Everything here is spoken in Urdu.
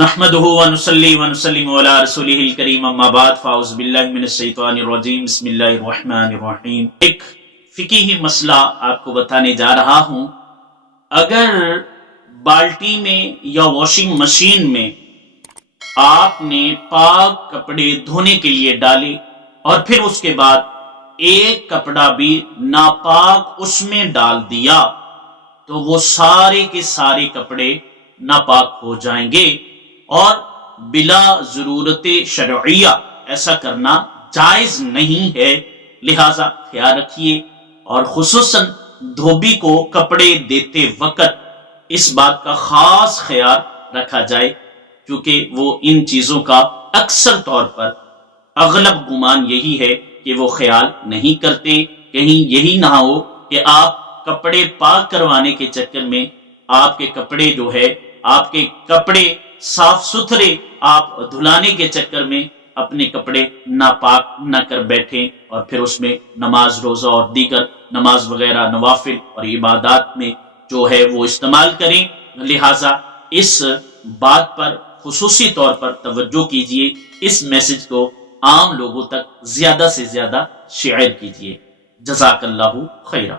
نحمده ونصلي ونسلم على رسوله الكريم اما بعد فاعوذ باللہ من الشیطان الرجیم بسم اللہ الرحمن الرحیم۔ ایک فقہی مسئلہ آپ کو بتانے جا رہا ہوں۔ اگر بالٹی میں یا واشنگ مشین میں آپ نے پاک کپڑے دھونے کے لیے ڈالے اور پھر اس کے بعد ایک کپڑا بھی ناپاک اس میں ڈال دیا تو وہ سارے کے سارے کپڑے ناپاک ہو جائیں گے، اور بلا ضرورت شرعیہ ایسا کرنا جائز نہیں ہے۔ لہذا خیال رکھیے، اور خصوصاً دھوبی کو کپڑے دیتے وقت اس بات کا خاص خیال رکھا جائے، کیونکہ وہ ان چیزوں کا اکثر طور پر اغلب گمان یہی ہے کہ وہ خیال نہیں کرتے۔ کہیں یہی نہ ہو کہ آپ کپڑے پاک کروانے کے چکر میں آپ کے کپڑے جو ہے، آپ کے کپڑے صاف ستھرے آپ دھلانے کے چکر میں اپنے کپڑے ناپاک نہ کر بیٹھیں، اور پھر اس میں نماز روزہ اور دیگر نماز وغیرہ نوافل اور عبادات میں جو ہے وہ استعمال کریں۔ لہٰذا اس بات پر خصوصی طور پر توجہ کیجیے، اس میسج کو عام لوگوں تک زیادہ سے زیادہ شیئر کیجیے۔ جزاک اللہ خیرہ۔